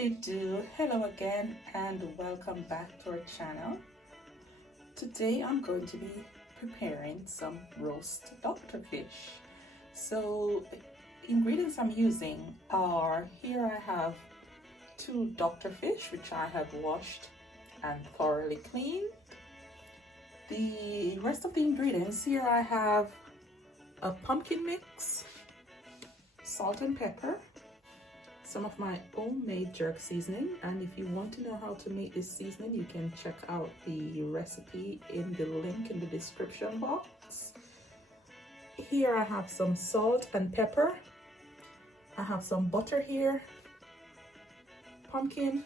they do? Hello again and welcome back to our channel. Today I'm going to be preparing some roast doctor fish. So ingredients I'm using are, here I have 2 doctor fish which I have washed and thoroughly cleaned. The rest of the ingredients, here I have a pumpkin mix, salt and pepper, some of my homemade jerk seasoning, and if you want to know how to make this seasoning, you can check out the recipe in the link in the description box. Here I have some salt and pepper. I have some butter here, pumpkin,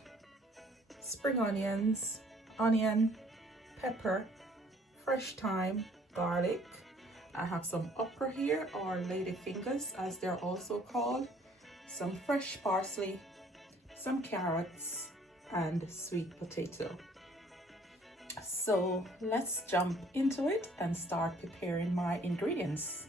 spring onions, onion, pepper, fresh thyme, garlic. I have some okra here, or lady fingers as they're also called, some fresh parsley, some carrots, and sweet potato. So let's jump into it and start preparing my ingredients.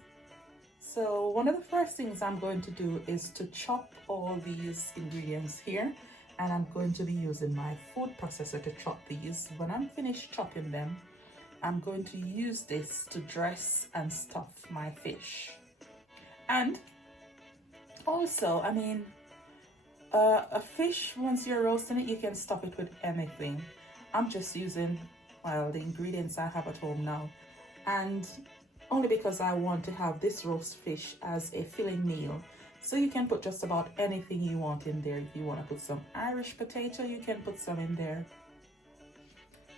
So one of the first things I'm going to do is to chop all these ingredients here, and I'm going to be using my food processor to chop these. When I'm finished chopping them, I'm going to use this to dress and stuff my fish. And also, I mean, a fish, once you're roasting it, you can stuff it with anything. I'm just using, well, the ingredients I have at home now, and only because I want to have this roast fish as a filling meal. So you can put just about anything you want in there. If you want to put some Irish potato, you can put some in there.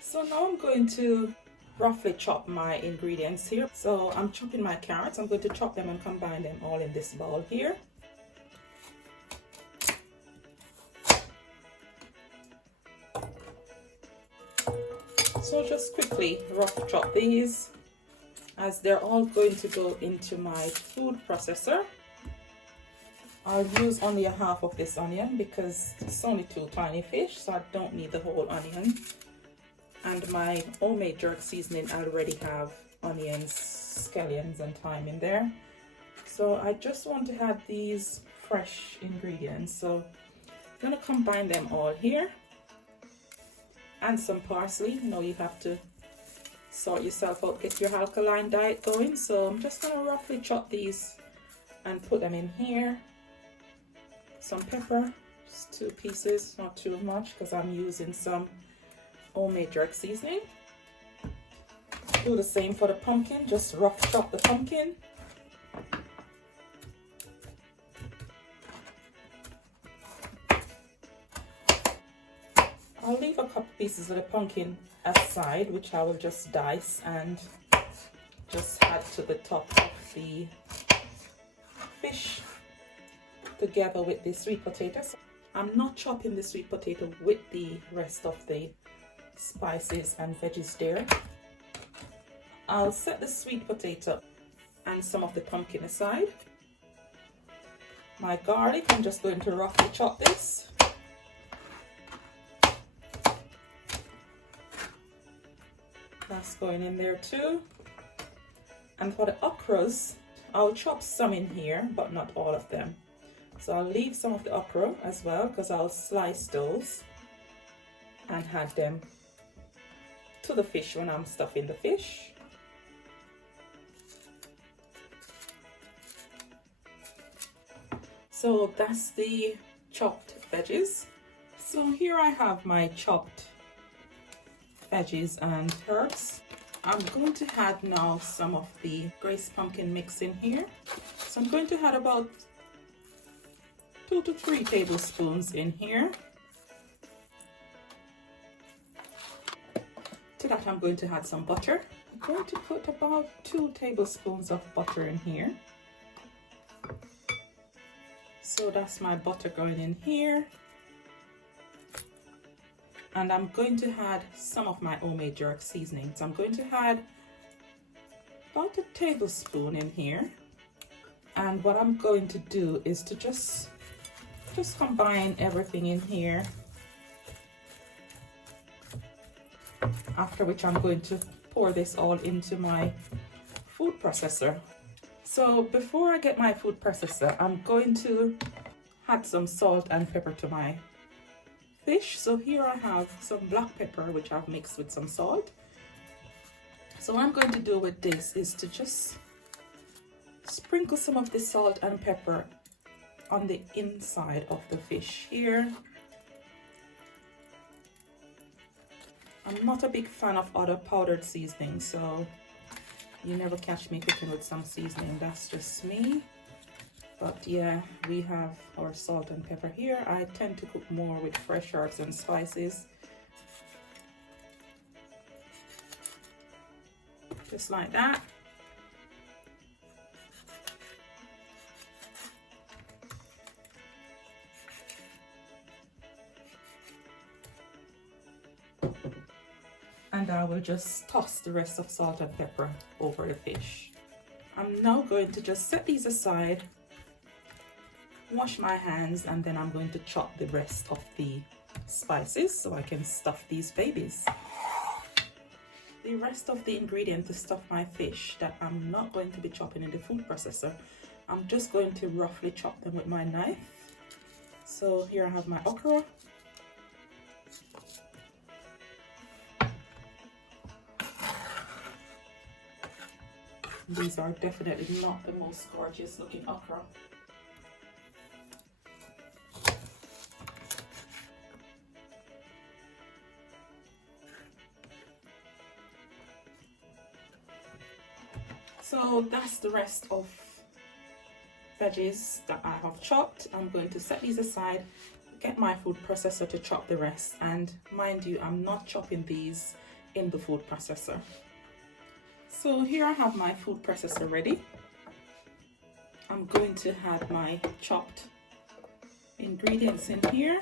So now I'm going to roughly chop my ingredients here. So I'm chopping my carrots. I'm going to chop them and combine them all in this bowl here. So just quickly rough chop these, as they're all going to go into my food processor. I'll use only a half of this onion because it's only 2 tiny fish, so I don't need the whole onion. And my homemade jerk seasoning, I already have onions, scallions, and thyme in there. So I just want to have these fresh ingredients. So I'm going to combine them all here. And some parsley. You know, you have to sort yourself out, get your alkaline diet going. So I'm just going to roughly chop these and put them in here. Some pepper, just 2 pieces, not too much because I'm using some homemade jerk seasoning. Do the same for the pumpkin, just rough chop the pumpkin. I'll leave a couple pieces of the pumpkin aside, which I will just dice and just add to the top of the fish together with the sweet potatoes. I'm not chopping the sweet potato with the rest of the spices and veggies there. I'll set the sweet potato and some of the pumpkin aside. My garlic, I'm just going to roughly chop this. That's going in there too. And for the okras, I'll chop some in here, but not all of them. So I'll leave some of the okra as well, because I'll slice those and add them to the fish when I'm stuffing the fish. So that's the chopped veggies. So here I have my chopped veggies and herbs. I'm going to add now some of the Grace pumpkin mix in here. So I'm going to add about 2 to 3 tablespoons in here. To that I'm going to add some butter. I'm going to put about 2 tablespoons of butter in here. So that's my butter going in here. And I'm going to add some of my homemade jerk seasoning. So I'm going to add about 1 tablespoon in here. And what I'm going to do is to just combine everything in here. After which I'm going to pour this all into my food processor. So before I get my food processor, I'm going to add some salt and pepper to my fish. So here I have some black pepper, which I've mixed with some salt. So what I'm going to do with this is to just sprinkle some of the salt and pepper on the inside of the fish here. I'm not a big fan of other powdered seasoning, so you never catch me cooking with some seasoning, that's just me. But yeah, we have our salt and pepper here. I tend to cook more with fresh herbs and spices. Just like that. And I will just toss the rest of salt and pepper over the fish. I'm now going to just set these aside, wash my hands, and then I'm going to chop the rest of the spices so I can stuff these babies. The rest of the ingredient to stuff my fish that I'm not going to be chopping in the food processor, I'm just going to roughly chop them with my knife. So here I have my okra. These are definitely not the most gorgeous looking okra. So that's the rest of veggies that I have chopped. I'm going to set these aside, get my food processor to chop the rest, and mind you, I'm not chopping these in the food processor. So here I have my food processor ready. I'm going to add my chopped ingredients in here.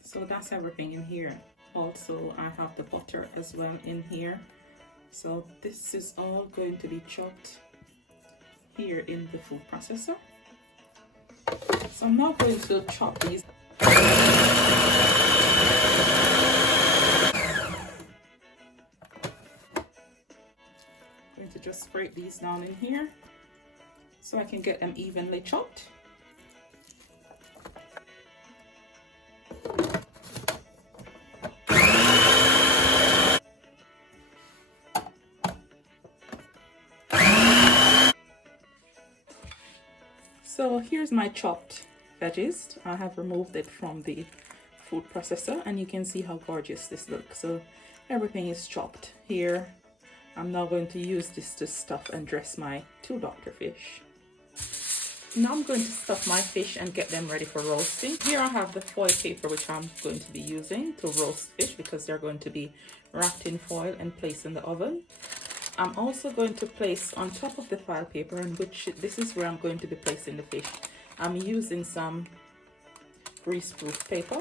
So that's everything in here. Also, I have the butter as well in here. So this is all going to be chopped here in the food processor. So I'm now going to chop these. Going to just scrape these down in here so I can get them evenly chopped. So here's my chopped veggies. I have removed it from the food processor and you can see how gorgeous this looks. So everything is chopped here. I'm now going to use this to stuff and dress my 2 doctor fish. Now I'm going to stuff my fish and get them ready for roasting. Here I have the foil paper which I'm going to be using to roast fish because they're going to be wrapped in foil and placed in the oven. I'm also going to place on top of the foil paper, and this is where I'm going to be placing the fish. I'm using some greaseproof paper.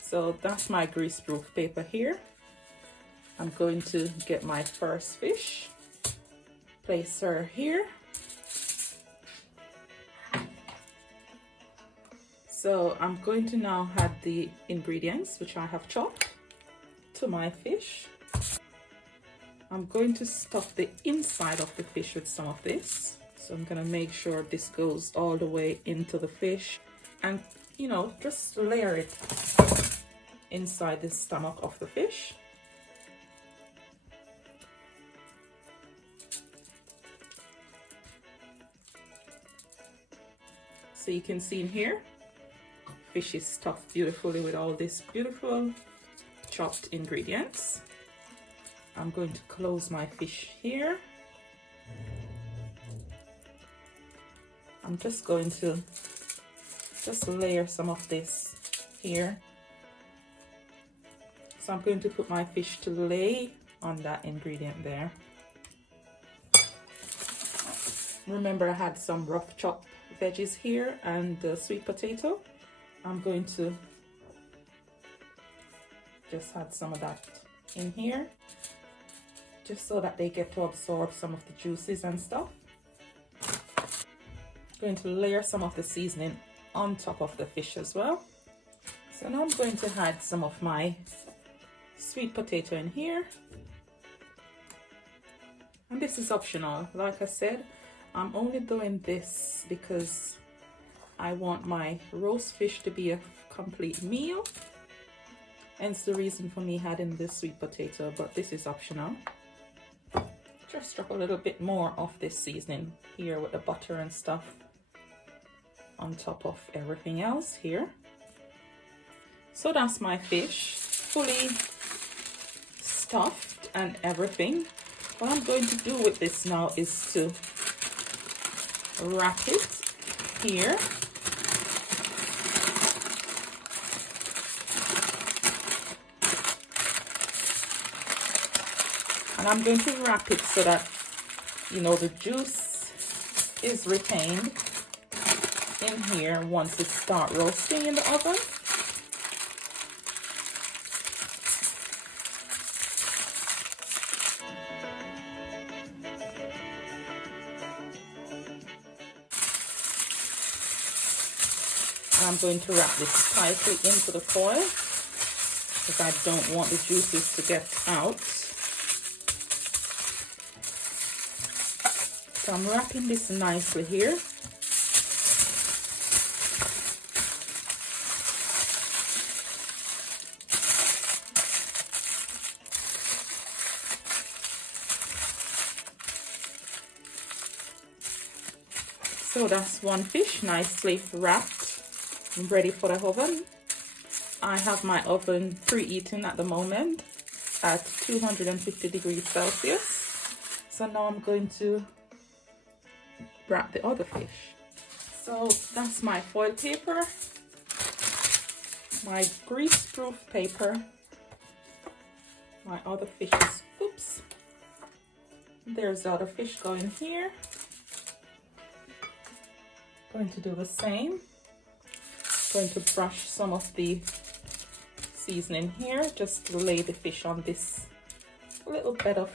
So that's my greaseproof paper here. I'm going to get my first fish, place her here. So I'm going to now add the ingredients which I have chopped to my fish. I'm going to stuff the inside of the fish with some of this. So I'm going to make sure this goes all the way into the fish and, you know, just layer it inside the stomach of the fish. So you can see in here, fish is stuffed beautifully with all these beautiful chopped ingredients. I'm going to close my fish here. I'm just going to layer some of this here. So I'm going to put my fish to lay on that ingredient there. Remember I had some rough chopped veggies here and the sweet potato. I'm going to just add some of that in here, just so that they get to absorb some of the juices and stuff. Going to layer some of the seasoning on top of the fish as well. So now I'm going to add some of my sweet potato in here. And this is optional. Like I said, I'm only doing this because I want my roast fish to be a complete meal. Hence the reason for me adding this sweet potato, but this is optional. Just drop a little bit more of this seasoning here with the butter and stuff on top of everything else here. So that's my fish, fully stuffed and everything. What I'm going to do with this now is to wrap it here. And I'm going to wrap it so that, you know, the juice is retained in here once it starts roasting in the oven. I'm going to wrap this tightly into the foil because I don't want the juices to get out. So I'm wrapping this nicely here. So that's one fish nicely wrapped and ready for the oven. I have my oven preheating at the moment at 250 degrees Celsius. So now I'm going to wrap the other fish. So that's my foil paper, my grease-proof paper, my other fishes. Oops. There's the other fish going here. Going to do the same. Going to brush some of the seasoning here just to lay the fish on this little bed of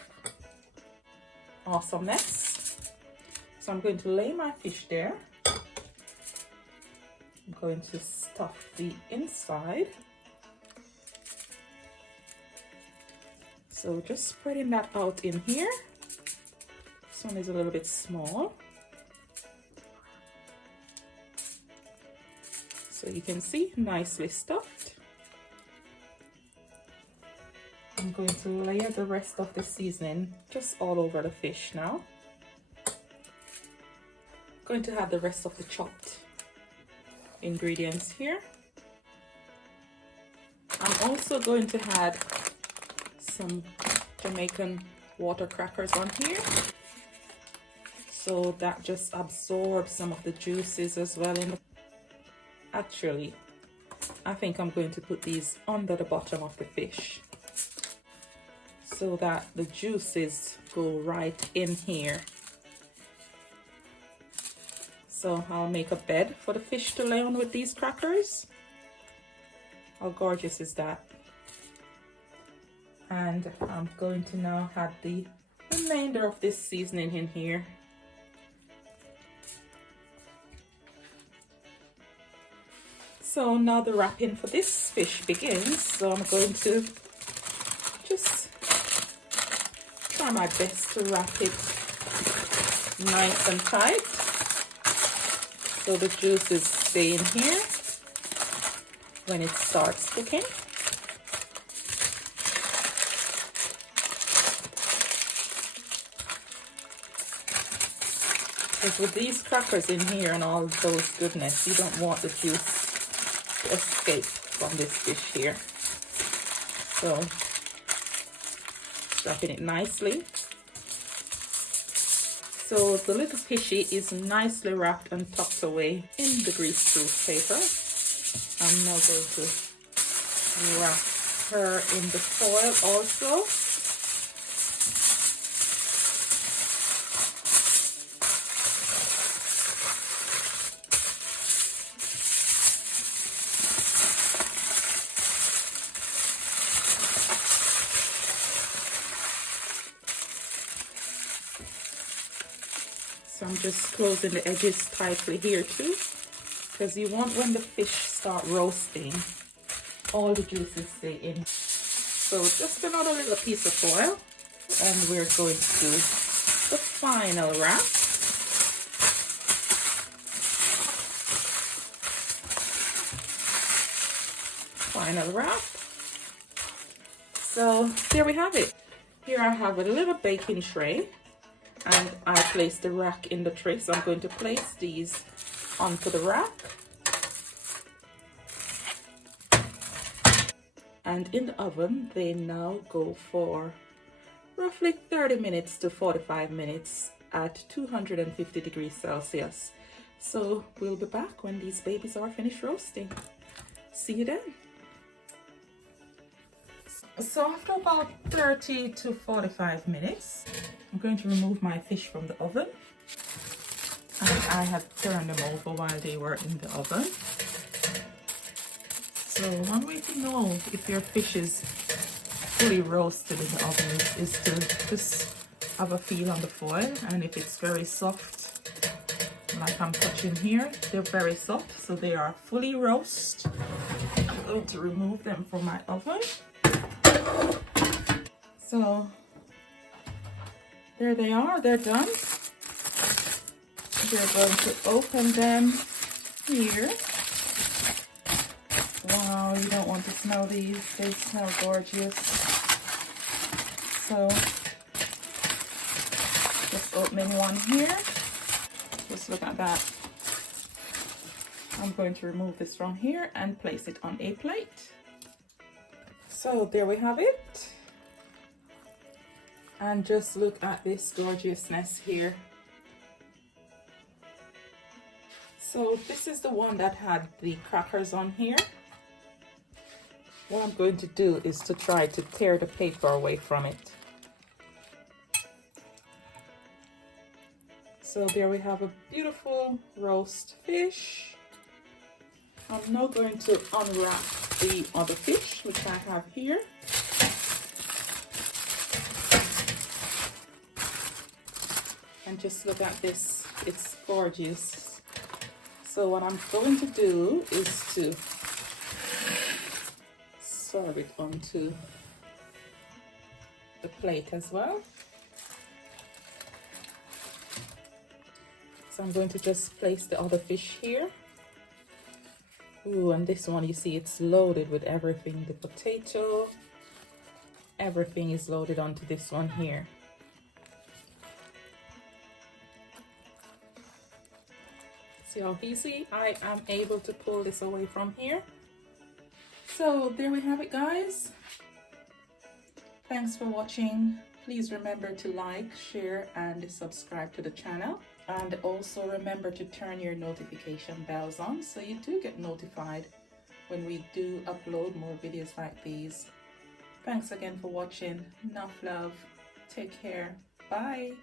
awesomeness. So I'm going to lay my fish there. I'm going to stuff the inside. So just spreading that out in here. This one is a little bit small. So you can see, nicely stuffed. I'm going to layer the rest of the seasoning just all over the fish now. Going to add the rest of the chopped ingredients here. I'm also going to add some Jamaican water crackers on here. So that just absorbs some of the juices as well in the Actually, I think I'm going to put these under the bottom of the fish so that the juices go right in here. So I'll make a bed for the fish to lay on with these crackers. How gorgeous is that? And I'm going to now add the remainder of this seasoning in here. So now the wrapping for this fish begins. So I'm going to just try my best to wrap it nice and tight so the juices stay in here when it starts cooking. Because with these crackers in here and all those goodness, you don't want the juice escape from this fish here. So wrapping it nicely. So the little fishy is nicely wrapped and tucked away in the grease-proof paper. I'm now going to wrap her in the foil also. So I'm just closing the edges tightly here too, because you want when the fish start roasting, all the juices stay in. So just another little piece of foil, and we're going to do the final wrap. final wrap. So there we have it. Here I have a little baking tray, and I place the rack in the tray. So I'm going to place these onto the rack. And in the oven, they now go for roughly 30 minutes to 45 minutes at 250 degrees Celsius. So we'll be back when these babies are finished roasting. See you then. So after about 30 to 45 minutes, I'm going to remove my fish from the oven. And I have turned them over while they were in the oven. So one way to know if your fish is fully roasted in the oven is to just have a feel on the foil, and if it's very soft, like I'm touching here, they're very soft, so they are fully roast. I'm going to remove them from my oven. So there they are, they're done. We're going to open them here. Wow, you don't want to smell these, they smell gorgeous. So just opening one here. Just look at that. I'm going to remove this from here and place it on a plate. So there we have it. And just look at this gorgeousness here. So this is the one that had the crackers on here. What I'm going to do is to try to tear the paper away from it. So there we have a beautiful roast fish. I'm now going to unwrap the other fish, which I have here. And just look at this, it's gorgeous. So what I'm going to do is to serve it onto the plate as well. So I'm going to just place the other fish here. Ooh, and this one, you see, it's loaded with everything. The potato, everything is loaded onto this one here. See how easy I am able to pull this away from here. So there we have it, guys. Thanks for watching. Please remember to like, share, and subscribe to the channel. And also remember to turn your notification bells on so you do get notified when we do upload more videos like these. Thanks again for watching. Nuff love. Take care. Bye.